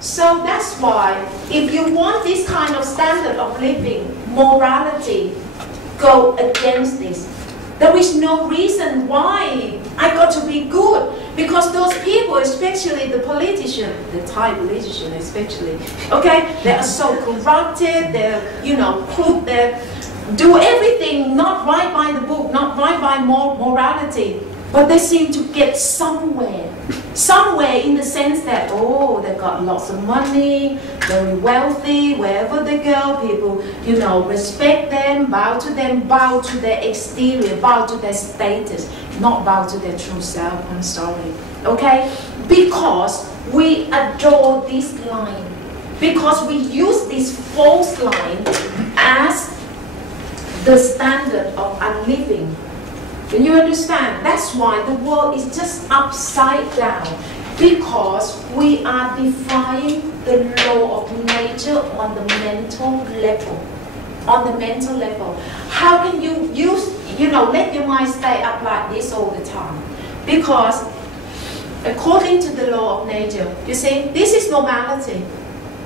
So that's why, if you want this kind of standard of living, morality, go against this. There is no reason why I got to be good, because those people, especially the politician, the Thai politician especially, okay, they are so corrupted, they're, they do everything not right by the book, not right by morality, but they seem to get somewhere in the sense that, oh, they got lots of money, very wealthy, wherever they go, people, respect them, bow to their exterior, bow to their status, not bow to their true self. I'm sorry, okay? Because we adore this line, because we use this false line as the standard of our living. And you understand? That's why the world is just upside down, because we are defying the law of nature on the mental level. On the mental level. How can you let your mind stay up like this all the time? Because according to the law of nature, you see, this is normality.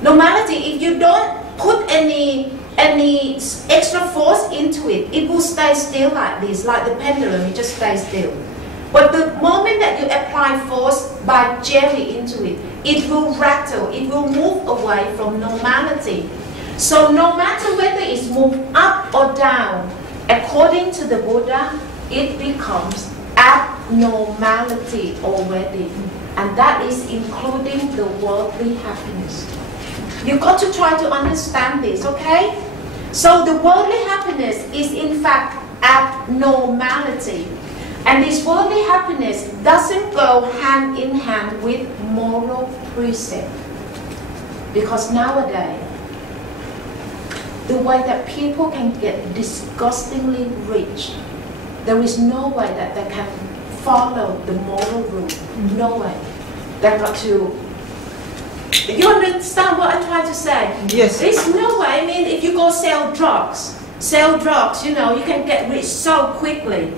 Normality, if you don't put any extra force into it, it will stay still like this, like the pendulum, it just stays still. But the moment that you apply force by jelly into it, it will rattle, it will move away from normality. So no matter whether it's moved up or down, according to the Buddha, it becomes abnormality already. And that is including the worldly happiness. You've got to try to understand this, okay? So the worldly happiness is in fact abnormality. And this worldly happiness doesn't go hand in hand with moral precept. Because nowadays, the way that people can get disgustingly rich, there is no way that they can follow the moral rule. No way. They've got to... You understand what I try to say? Yes. There's no way. I mean, if you go sell drugs, you can get rich so quickly,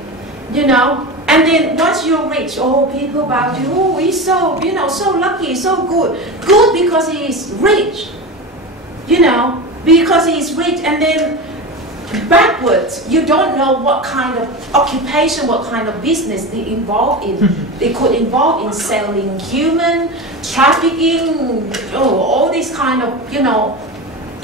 And then once you're rich, oh, people about you, oh, he's so, so lucky, so good. Good because he's rich, because he's rich. And then backwards, you don't know what kind of occupation, what kind of business they involve in. They could involve in selling human, trafficking, all these kind of,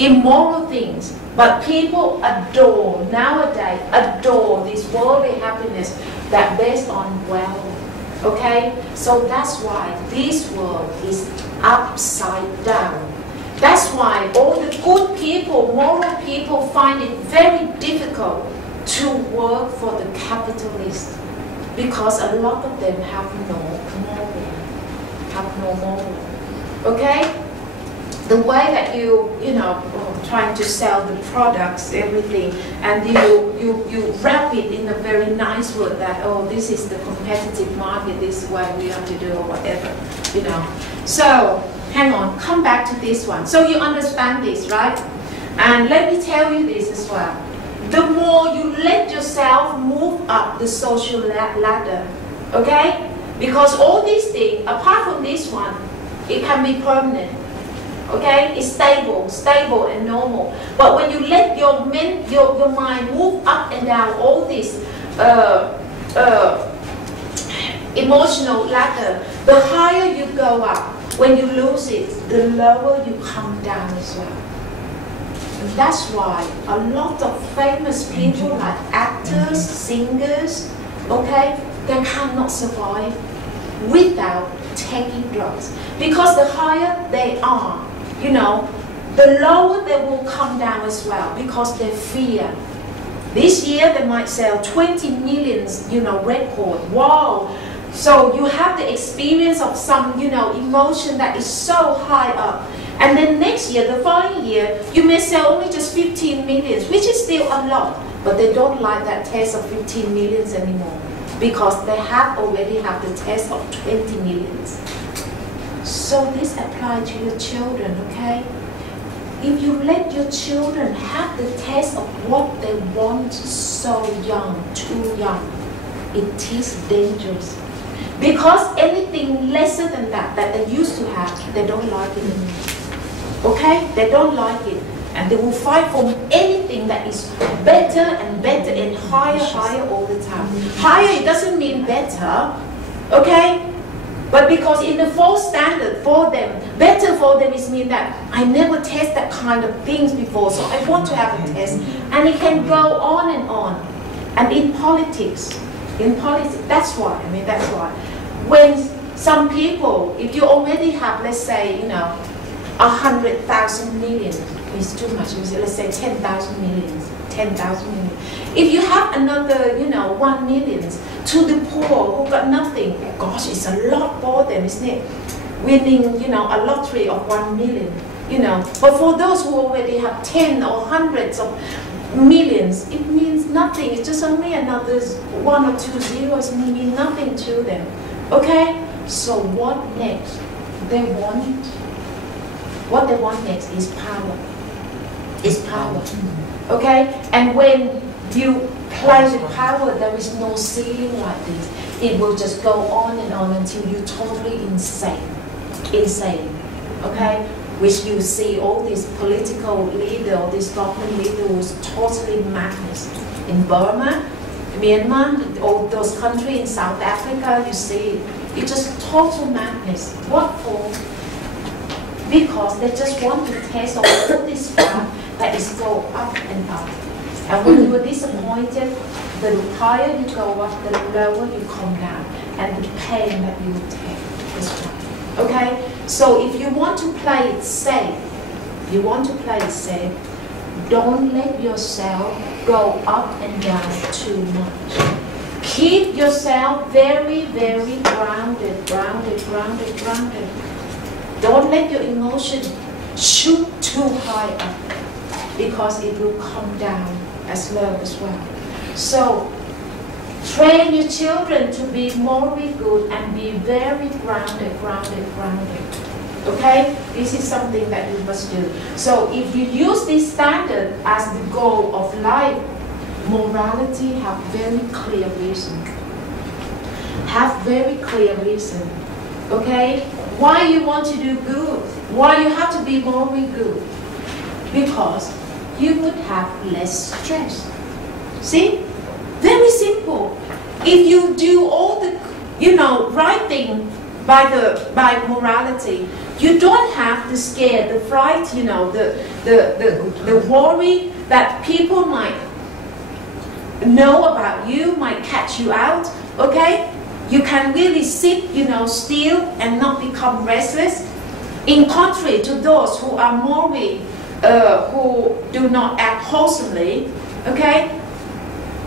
immoral things. But people nowadays adore this worldly happiness that based on wealth, okay? So that's why this world is upside down. That's why all the good people, moral people find it very difficult to work for the capitalists, because a lot of them have no moral, okay? The way that you trying to sell the products, everything, and you wrap it in a very nice word that, oh, this is the competitive market, this is what we have to do, or whatever, So, hang on, come back to this one. So you understand this, right? And let me tell you this as well. The more you let yourself move up the social ladder, okay? Because all these things, apart from this one, it can be permanent. Okay, it's stable and normal. But when you let your mind move up and down all this emotional ladder, the higher you go up, when you lose it, the lower you come down as well. And that's why a lot of famous people like actors, singers, okay, they cannot survive without taking drugs. Because the higher they are, the lower they will come down as well, because they fear. This year they might sell 20 million, record. Wow! So you have the experience of some, emotion that is so high up. And then next year, the following year, you may sell only just 15 million, which is still a lot. But they don't like that taste of 15 millions anymore, because they already have the taste of 20 millions. So this applies to your children, okay? If you let your children have the taste of what they want so young, too young, it is dangerous. Because anything lesser than that they used to have, they don't like it anymore. Okay? They don't like it. And they will fight for anything that is better and better and higher all the time. Higher, it doesn't mean better. Okay? But because in the false standard for them, better for them is mean that I never test that kind of things before, so I want to have a test. And it can go on and on. And in politics, that's why, that's why. When some people, if you already have, let's say, 100,000 million, is too much, let's say 10,000 million. If you have another, 1 million to the poor who got nothing, gosh, it's a lot for them, isn't it? Winning, a lottery of 1 million, But for those who already have 10 or hundreds of millions, it means nothing. It's just only another 1 or 2 zeros, and it means nothing to them. Okay? So what next? What they want next is power. Okay? And when you play with power, there is no ceiling like this. It will just go on and on until you're totally insane. Okay? Which you see all these political leaders, all these government leaders, totally madness. In Burma, Myanmar, all those countries in South Africa, you see, it's just total madness. What for? Because they just want to test all this stuff that is go up and up. And when you are disappointed, the higher you go up, the lower you come down, and the pain that you will take is one. Okay? So if you want to play it safe, don't let yourself go up and down too much. Keep yourself very, very grounded. Don't let your emotion shoot too high up, because it will come down as low as well. So train your children to be morally good and be very grounded. Okay? This is something that you must do. So if you use this standard as the goal of life, morality have very clear reason. Okay? Why you want to do good? Why you have to be morally good? Because you would have less stress. See? Very simple. If you do all the, right thing by morality, you don't have to scare, the fright, the worry that people might know about you, might catch you out. Okay? You can really sit, still and not become restless. In contrary to those who are morally, who do not act wholesomely, okay?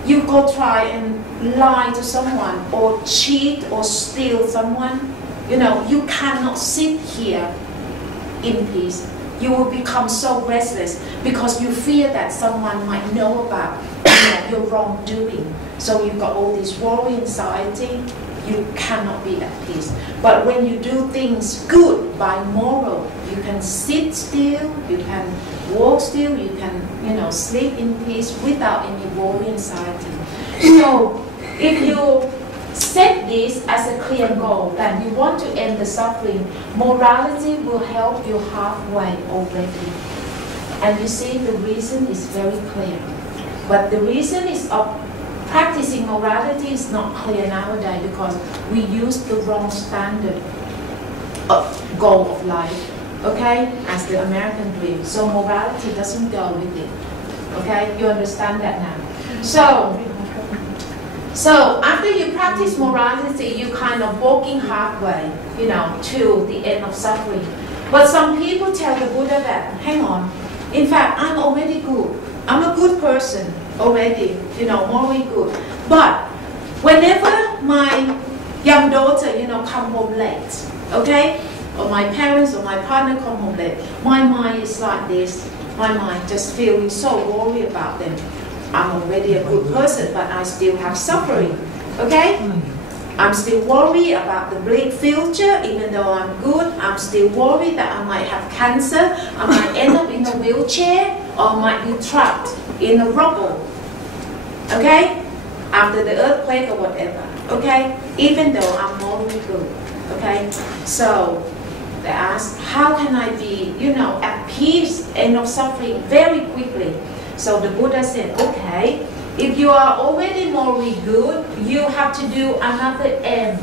You go try and lie to someone or cheat or steal someone. You cannot sit here in peace. You will become so restless because you fear that someone might know about your wrongdoing. So you've got all this worry, anxiety. You cannot be at peace. But when you do things good by moral, you can sit still, you can walk still, you can, sleep in peace without any worry, anxiety. So if you set this as a clear goal that you want to end the suffering, morality will help you halfway already. And you see, the reason is very clear. But the reason is practicing morality is not clear nowadays because we use the wrong standard of goal of life, okay, as the American dream. So morality doesn't go with it, okay? You understand that now? So after you practice morality, you kind of walking halfway, to the end of suffering. But some people tell the Buddha that, hang on, in fact, I'm already good. I'm a good person already, morally good. But whenever my young daughter, come home late, okay? Or my parents or my partner come home late, my mind is like this. My mind just feeling so worried about them. I'm already a good person, but I still have suffering, okay? I'm still worried about the bleak future, even though I'm good. I'm still worried that I might have cancer, I might end up in a wheelchair, or I might be trapped in a rubble, okay? after the earthquake or whatever, okay? Even though I'm morally good, okay? So they asked, how can I be, at peace and not suffering very quickly? So the Buddha said, okay, if you are already morally good, you have to do another M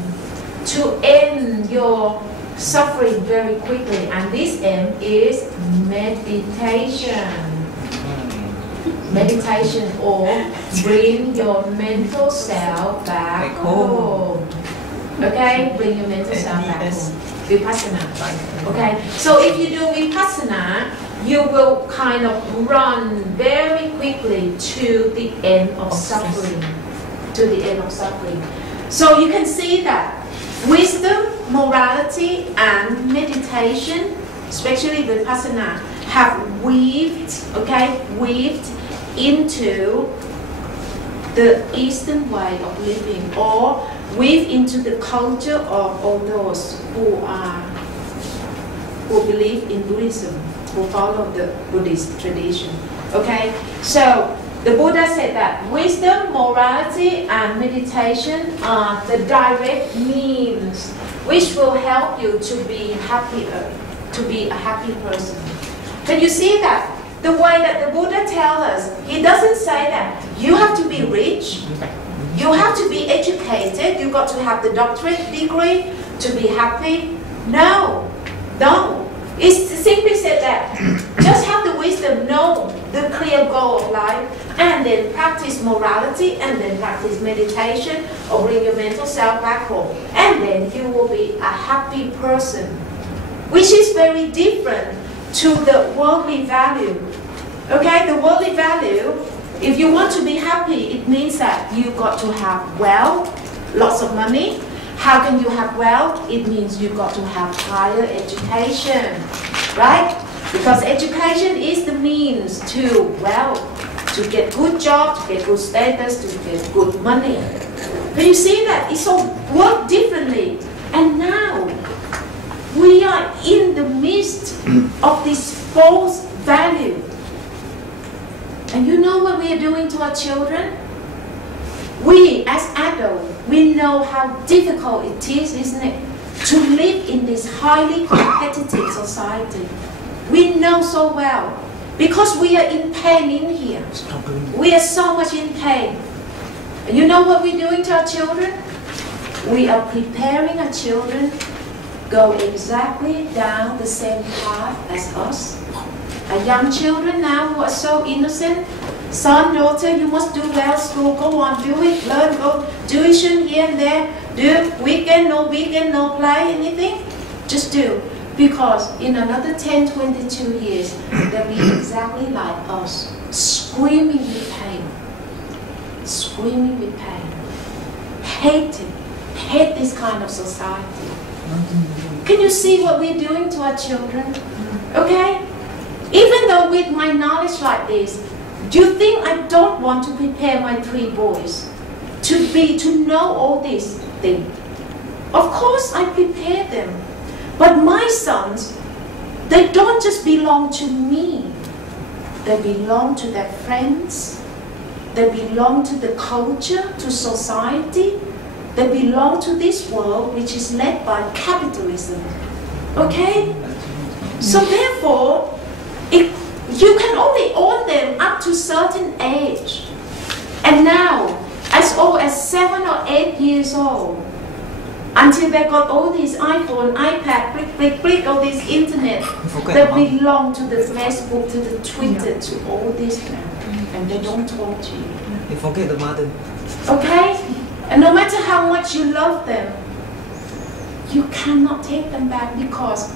to end your suffering very quickly. And this M is meditation. Meditation, or bring your mental self back home. Okay, bring your mental self back home. Vipassana. Okay, so if you do Vipassana, you will kind of run very quickly to the end of suffering. To the end of suffering. So you can see that wisdom, morality, and meditation, especially Vipassana, have weaved into the Eastern way of living, or weave into the culture of all those who believe in Buddhism, who follow the Buddhist tradition. Okay, so the Buddha said that wisdom, morality, and meditation are the direct means which will help you to be happier, to be a happy person. But you see that the way that the Buddha tells us, he doesn't say that you have to be rich, you have to be educated, you've got to have the doctorate degree to be happy. No, no. It simply said that just have the wisdom, know the clear goal of life, and then practice morality, and then practice meditation, or bring your mental self back home. And then you will be a happy person, which is very different to the worldly value. Okay, the worldly value, if you want to be happy, it means that you've got to have wealth, lots of money. How can you have wealth? It means you've got to have higher education, right? Because education is the means to wealth, to get good job, to get good status, to get good money. But you see that it's all worked differently. And now, we are in the midst of this false value. And you know what we are doing to our children? We, as adults, we know how difficult it is, isn't it, to live in this highly competitive society. We know so well, because we are in pain in here. We are so much in pain. And you know what we're doing to our children? We are preparing our children go exactly down the same path as us. Our young children now who are so innocent, son, daughter, you must do well school, go on, do it, learn, go, tuition here and there, do weekend, no play, anything, just do. Because in another 10, 22 years, they'll be exactly like us, screaming with pain, hate this kind of society. Can you see what we're doing to our children? Okay? Even though with my knowledge like this, do you think I don't want to prepare my 3 boys to know all these things? Of course I prepare them. But my sons, they don't just belong to me. They belong to their friends. They belong to the culture, to society. They belong to this world which is led by capitalism. Okay? So therefore, you can only own them up to a certain age. And now, as old as 7 or 8 years old, until they got all these iPhone, iPad, click, all this internet, they belong to the Facebook, to the Twitter, to all this now. And they don't talk to you. You forget the mother. Okay? And no matter how much you love them, you cannot take them back, because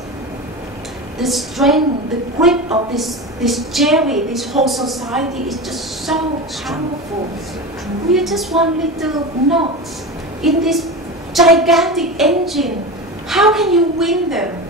the strength, the grip of this Jerry, this whole society is just so powerful. We are just one little knot in this gigantic engine. How can you win them?